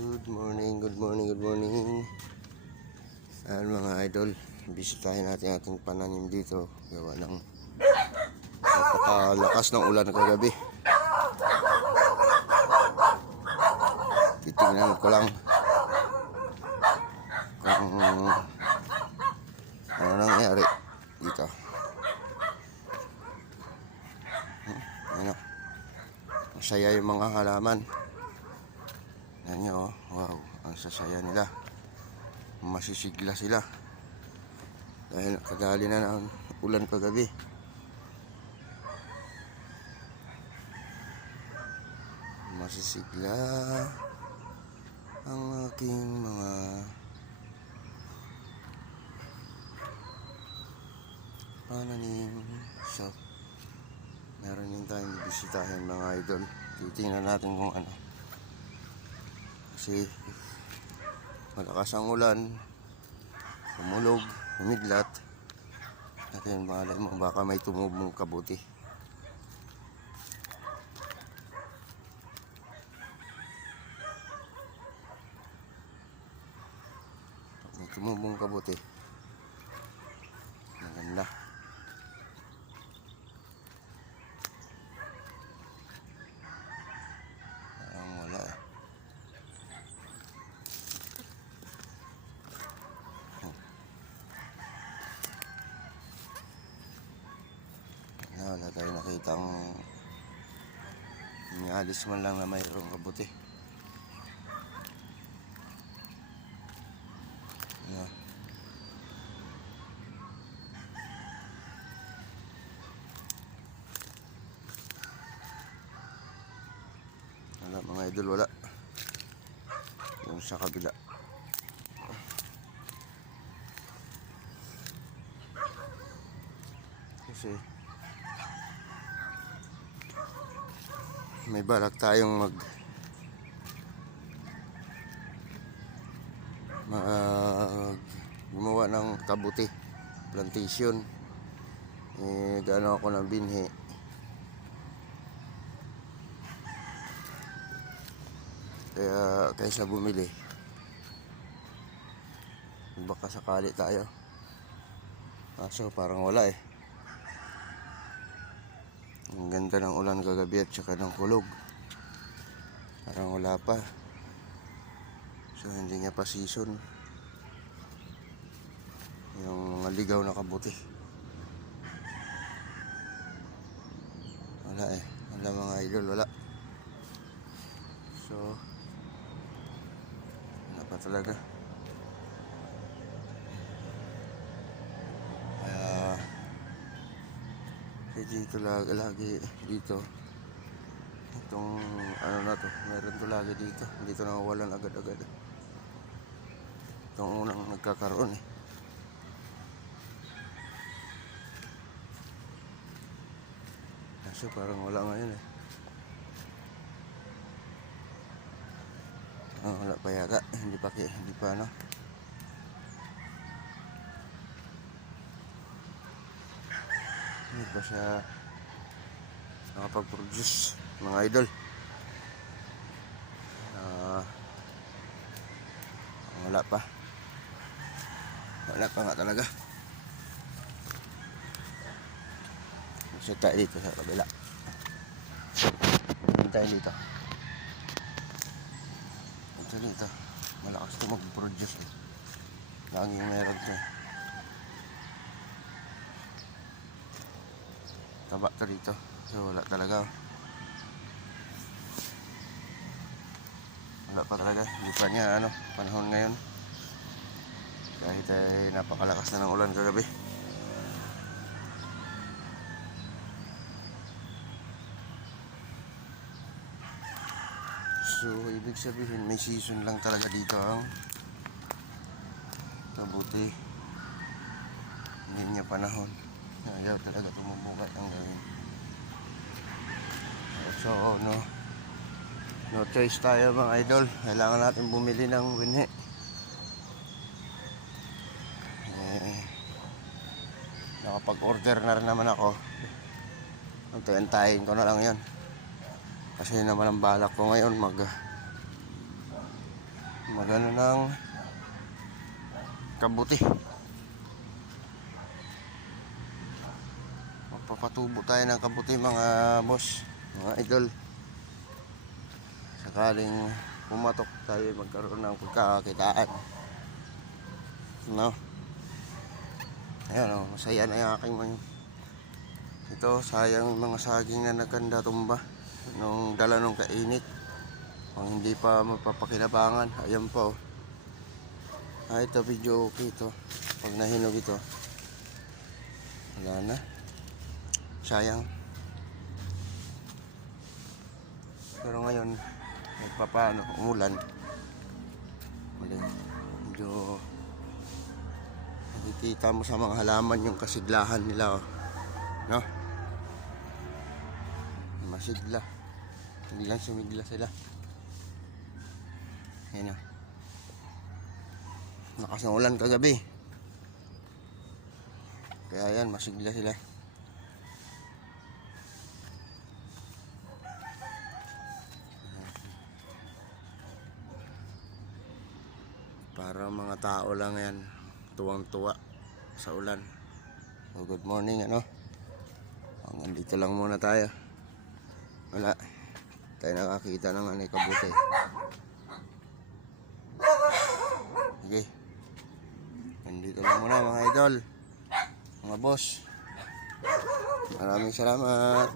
Good morning, good morning, good morning. Mga idol, bisitahin natin ating pananim dito. Gawa ng napakalakas ng ulan kagabi. Titingnan ko lang kung ano nangyari dito. Ano? Masaya yung mga halaman. Yan nyo, wow, ang sasaya nila. Masisigla sila dahil nakadali na ng ulan kagabi. Masisigla ang aking mga pananim. So, meron din tayong bisitahin mga idol. Titingnan natin kung ano, kasi malakas ang ulan, umulog, umidlat. Natin malay mo, baka may tumubong kabuti. May tumubong kabuti, maganda. Parang wala eh. Wala tayo nakitang inialis man lang na mayroong kabuti. Wala mga idol, wala. Yung sa kabila. Kasi may balak tayong gumawa ng kabuti plantation. Gaano ako ng binhi, kaya kaysa bumili, baka sakali tayo. Kaso parang wala eh. Ang ganda ng ulan kagabi at saka ng kulog. Parang wala pa. So hindi niya pa season yung mga ligaw na kabuti. Wala eh. Wala mga idol, wala. So wala pa talaga. Dito lagi dito itong ano na to, meron to lagi dito, dito nawawalan agad-agad. Itong unang nagkakaroon eh. Kaso parang wala ngayon eh. Wala pa yata, hindi pa ano. Hindi pa siya nakapag-produce mga idol. Wala pa nga talaga. Masya tayo dito sa kabila. Tayo dito. Dito malakas ito mag-produce eh. Laging meron ito eh. Taba to dito. So wala talaga. Wala pa talaga. Hindi pa niya ano, panahon ngayon. Kahit ay napakalakas na ng ulan kagabi. So ibig sabihin may season lang talaga dito ang kabuti. Hindi niya panahon. Ayaw talaga tumumukat ang gawin. So no choice tayo mga idol. Kailangan natin bumili ng winhi. Nakapag-order na rin naman ako. Antayin ko na lang yan. Kasi naman ang balak ko ngayon magano ng kabuti. Magpapatubo tayo ng kabuti mga boss, mga idol. Sakaling pumatok tayo magkaroon ng pagkakakitaan. No? Ayan o, masaya na yung aking mga. Ito, sayang yung mga saging na nagkanda tumba nung dala nung kainit. Kung hindi pa mapapakinabangan. Ayan po. Ito video okay ito. Pag nahinog ito, wala na. Sayang. Pero ngayon, nagpapano, umulan. Medyo nakikita mo sa mga halaman yung kasiglahan nila, oh. No? Masigla. Biglang sumigla sila. Ayan, oh. Lakas ng ulan kagabi. Kaya yan, masigla sila. Para mga tao lang yan, tuwang-tuwa sa ulan. So, good morning, ano? Nandito lang muna tayo. Wala. Tayo nakakita ng kabuti. Okay. Nandito lang muna mga idol. Mga boss. Maraming salamat.